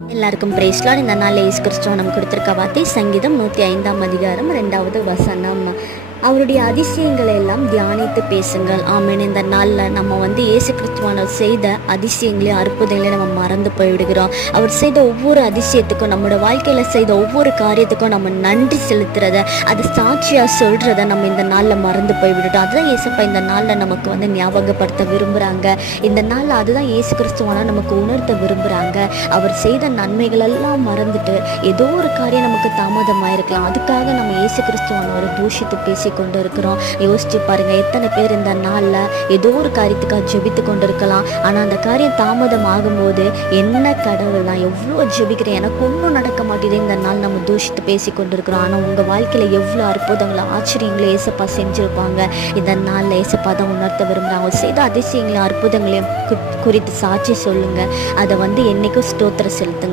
எல்லாருக்கும் பிரேஸ்லாட். இந்த நாள் இயேசு கிறிஸ்துவ நமக்கு கொடுத்திருக்க வார்த்தை சங்கீதம் 105ஆம் அதிகாரம் 2வது வசனம். அவருடைய அதிசயங்களை எல்லாம் தியானித்து பேசுங்கள். ஆமென். இந்த நாளில் நம்ம இயேசு கிறிஸ்துவான செய்த அதிசயங்களையும் அற்புதங்களையும் நம்ம மறந்து போய்விடுகிறோம். அவர் செய்த ஒவ்வொரு அதிசயத்துக்கும், நம்மளோட வாழ்க்கையில் செய்த ஒவ்வொரு காரியத்துக்கும் நம்ம நன்றி செலுத்துறத, அது சாட்சியாக சொல்கிறத நம்ம இந்த நாளில் மறந்து போய்விடுறோம். அதுதான் இயேசப்பா இந்த நாளில் நமக்கு ஞாபகப்படுத்த விரும்புகிறாங்க. இந்த நாளில் அதுதான் இயேசு கிறிஸ்துவான நமக்கு உணர்த்த விரும்புகிறாங்க. அவர் செய்த நன்மைகளெல்லாம் மறந்துட்டு ஏதோ ஒரு காரியம் நமக்கு தாமதமாயிருக்கலாம், அதுக்காக நம்ம இயேசு கிறிஸ்துவானவரை தூஷித்து பேசி கொண்டு இருக்கிறோம். யோசிச்சு பாருங்க, எத்தனை பேர் இந்த நாளில் ஏதோ ஒரு காரியத்துக்காக ஜெபித்து கொண்டு இருக்கலாம். ஆனால் அந்த காரியம் தாமதம் ஆகும்போது என்ன கடவுள், நான் எவ்வளோ ஜெபிக்கிறேன், எனக்கு ஒன்றும் நடக்க மாட்டேது, இந்த நாள் நம்ம தூஷித்து பேசி கொண்டு இருக்கிறோம். ஆனால் உங்கள் வாழ்க்கையில் எவ்வளோ அற்புதங்களை ஆச்சரியங்களை ஏசப்பா செஞ்சுருப்பாங்க. இந்த நாளில் ஏசப்பா தான் உணர்த்த விரும்புகிறாங்க. அவர் செய்த அதிசயங்களையும் அற்புதங்களையும் குறித்து சாட்சி சொல்லுங்கள். அதை என்றைக்கும் ஸ்தோத்திரம் செலுத்துங்க.